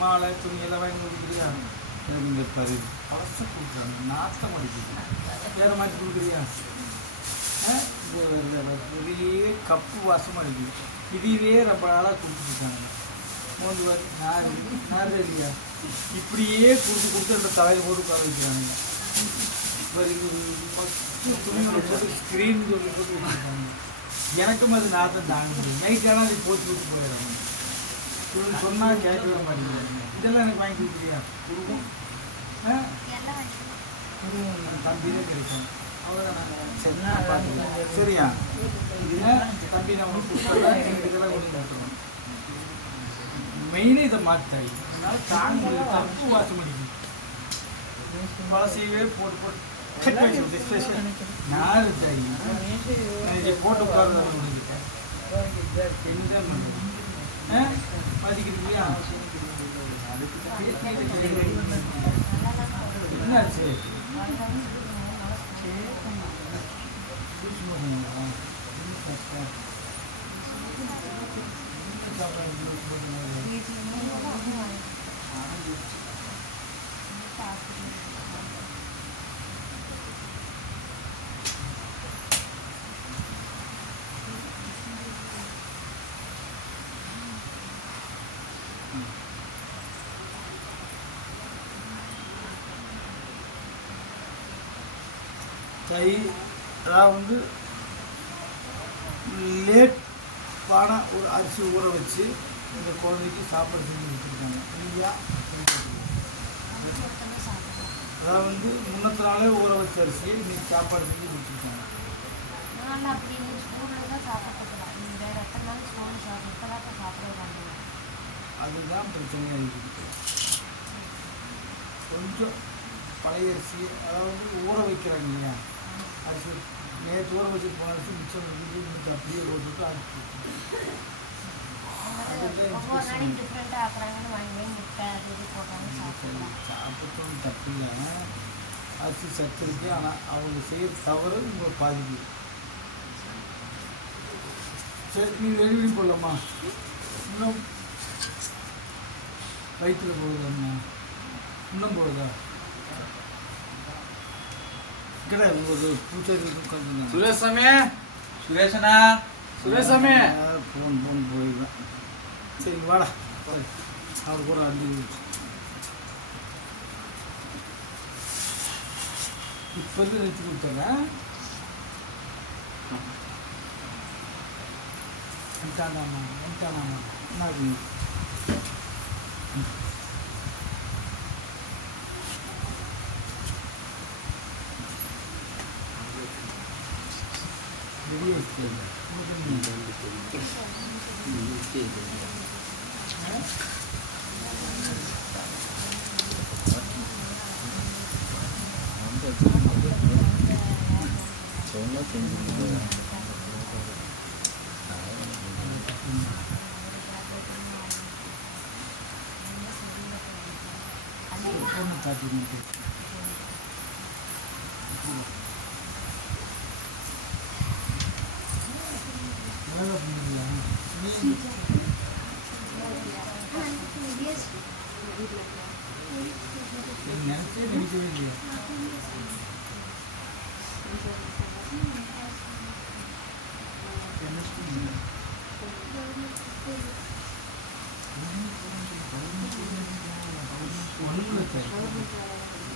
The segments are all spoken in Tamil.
மாலை துணி எல்லாம் வாங்கி கொடுக்குறியா? இங்கே பாரு அவசர கொடுக்குறாங்க, நாத்தம் அடிக்குது. வேறு மாதிரி கொடுக்குறியா? பெரிய கப்பு வாசமாக அடிக்குது. இதுவே ரொம்ப நாளாக கொடுத்துருக்காங்க. மோந்து பாரு நார் இல்லையா? இப்படியே கொடுத்து அந்த தலையை போட்டு உட்கார வைக்கிறாங்க. துணியோட போட்டு ஸ்க்ரீன் சொல்லி போட்டு வச்சுருக்காங்க. எனக்கும் அது நாத்தம் தாங்க முடியும். நைட் ஆனால் அது போட்டு விட்டு போயிடுறாங்க. சொன்னால் கேட்கவே மாட்டேங்கிறாங்க. இதெல்லாம் எனக்கு வாங்கி கொடுக்குறியா? கொடுக்கும் தம்பிதான் கிடைக்கும். அவ்வளோதான் பார்த்துக்கலாம். சரியா? இதில் தம்பி நான் உங்களுக்கு கொடுத்தா இதெல்லாம் கொண்டு மாற்றுவோம். மெயினே இதை மாற்றாய். அதனால் தாங்க தப்பு வாசம் அடிக்கும். வாசியவே போட்டு போட்டு நார் தாய் இதை போட்டு உட்கார்றதா முடிஞ்சுட்டேன். என்னதான் பண்ணுறது? மதிக்கிறீங்களா? என்னாச்சு? அதாவது லேட்டான ஒரு அரிசி ஊற வச்சு இந்த குழந்தைக்கு சாப்பாடு செஞ்சு வச்சுருக்காங்க இல்லையா? அதாவது முன்னத்து நாளே ஊற வச்ச அரிசியை இன்னைக்கு சாப்பாடு செஞ்சு கொடுத்துருக்காங்க. அதுதான் பிரச்சனையாக இருக்குது. கொஞ்சம் பழைய அரிசி அதாவது ஊற வைக்கிறாங்க இல்லையா? அரிசி நேற்று ஊற வச்சுட்டு போன அரிசி மிச்சம் இன்னைக்கு அப்படியே போட்டுட்டு அரிசி சாப்பிட்டோம் தப்பு இல்லை. அரிசி சத்து இருக்கு. ஆனால் அவங்க செய்கிற தவறு உங்களை பாதிக்குது. சரி, நீங்கள் ரெடி போடலாமா? இன்னும் வயிற்றில் போகுதாண்ணா? இன்னும் போகுதா? கிடையாது. ஒரு பூச்செடி உட்காந்து சுரேஷமே சுரேஷனா சுரேஷமே ஃபோன் போயிடுவேன். சரி வாடா, அவர் கூட அள்ளி இப்போ நிறுத்தி கொடுத்துட்றேன். வந்துட்டானாமா என்ன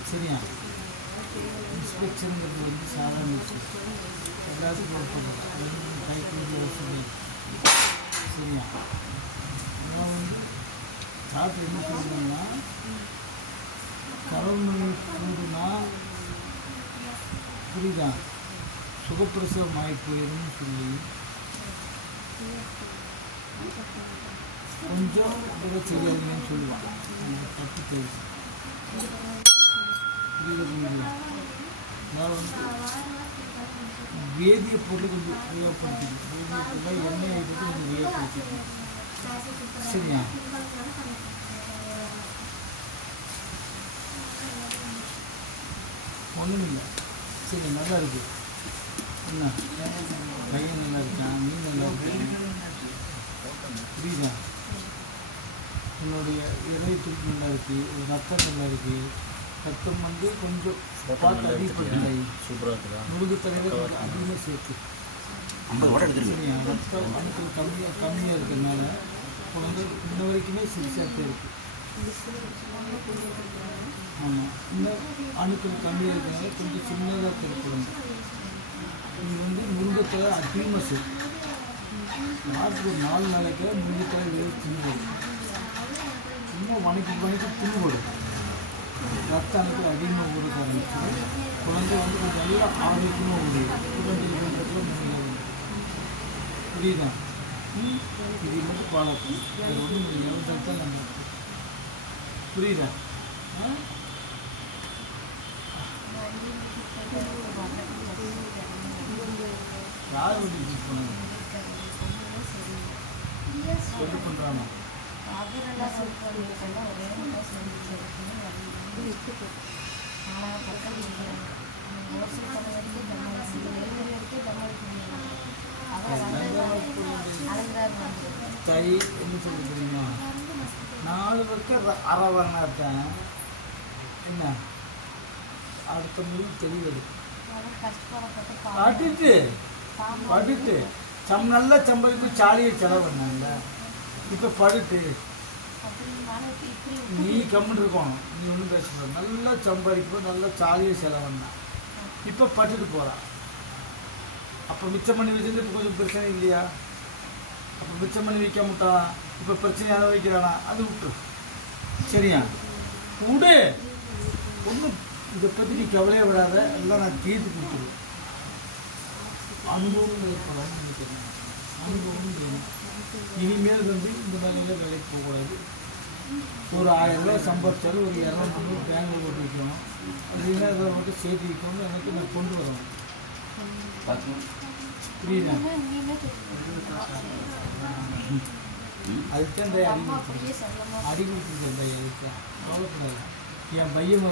சரியா? இன்ஸ்பெக்ஷனுங்கிறது சாதாரண விஷயம். எல்லாத்துக்கும் குழப்பம் கைக்கூலி வசதி. சரியா? அதெல்லாம் டாக்டர் என்ன சொல்கிறாங்கன்னா, கருணை கூடுனா புரியுதா, சுகப்பிரசவம் ஆகி போயிடும்னு சொல்லி கொஞ்சம் இதை செய்யாதீங்கன்னு சொல்லுவான். தப்பு தெரியுது. புரியுது? நான் வேதிய பொருள் கொஞ்சம் உபயோகப்படுத்திக்கணும். எண்ணெய் எடுத்து கொஞ்சம் உபயோகப்படுத்திக்கணும். சரியா? ஒன்றும் இல்லை. சரி, நல்லா இருக்கு. என்ன பையன் நல்லா இருக்கான், நீ நல்லா இருக்க. புரியுதா? என்னுடைய இதய துடிப்பு நல்லா இருக்குது, ரத்தம் நல்லா இருக்குது. ரத்தம் வந்து கொஞ்சம் பார்த்து அதிகப்படலை, சூப்பராக இருக்குதா? முருகு தலையில் கொஞ்சம் அதிகமாக சேர்த்து 50 ஓட எடுத்துருங்க. சரியா? ரத்தம் அணுக்கள் கம்மியாக இருக்கிறதுனால இப்போ வந்து இன்ன வரைக்குமே சிகிச்சையாக இருக்குது. ஆமாம், இன்னும் அணுக்கள் கம்மியாக இருக்கிறதுனால கொஞ்சம் சின்னதாக தெரிவிக்கணும். இது வந்து முருங்கத்தலை அதிகமாக சேர்த்து நாட்டுக்கு ஒரு 4 நாளைக்கு முருங்கத்தலை வெளியே தின்னு சும்மா வணக்கி தின்னுபடும். ரத்த அணுக்கள் அதிகமாக ஊறுக்க ஆரம்பிச்சு குழந்தை வந்து கொஞ்சம் நல்லா ஆரோக்கியமாக முடியும். புரியுதா? இது மட்டும் பாலக்கும் அது ஒன்று நீங்கள் எவ்வளோ தான் நம்ம புரியுதா? யார் வந்து யூஸ் பண்ணாங்க சொல்லி பண்ணுறாங்க? தை என்ன சொல்ல தெரியுமா? 4 பக்கம் அரை வாங்கினாத்தான் என்ன அடுத்த முறை தெளிவது படுத்து நல்லா சம்பளிப்பு சாலியை செலவு பண்ணாங்க. இப்போ படுத்து நீ கம்முன்னு இருக்கணும், நீ ஒன்றும் பேசக்கூடாது. நல்லா சம்பாதிப்பு நல்லா சாலியை செலவு பண்ணா. இப்போ பட்டுட்டு போகிறான். அப்போ மிச்சம் பண்ணி வச்சிருந்து இப்போ கொஞ்சம் பிரச்சனை இல்லையா? அப்போ மிச்சம் பண்ணி வைக்க மாட்டான், இப்போ பிரச்சனையாக வைக்கிறானா? அது விட்டு சரியா விடு. ஒன்றும் இதை பற்றி நீ கவலையே விடாத, எல்லாம் நான் தீர்த்து கொடுத்துருவேன். அனுபவம் ஏற்படும், அனுபவம் வேணும். இனிமேல் வந்து இந்த மாதிரிலாம் வேலைக்கு போகக்கூடாது. ஒரு 1000 ரூபா சம்பாதிச்சாலும் ஒரு 200 பேங்கில் போட்டு வைக்கணும். அப்படின்னா இதை மட்டும் சேர்த்து வைக்கணும்னு எனக்கு நான் கொண்டு வரணும். புரியுதா? அதுக்கு அந்த அறிவுறுத்தல் அதுக்கு கவலைப்படாது. என் பையன்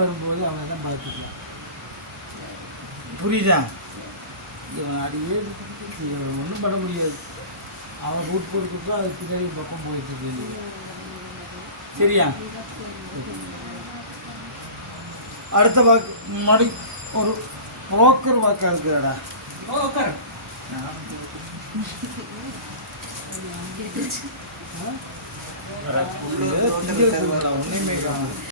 வரும்போது அவனை தான் பார்த்துக்கலாம். புரியுதா? அடியே ஒன்றும் பண்ண முடியாது. அவன் கூட்டு போட்டுக்கிட்டா அது பின்னாடி பக்கம் போயிட்டு இருக்கு. சரியா? அடுத்த வாக்கு மடி ஒரு புரோக்கர் வாக்கா இருக்குதாடா. ஒன்றுமே காணும்.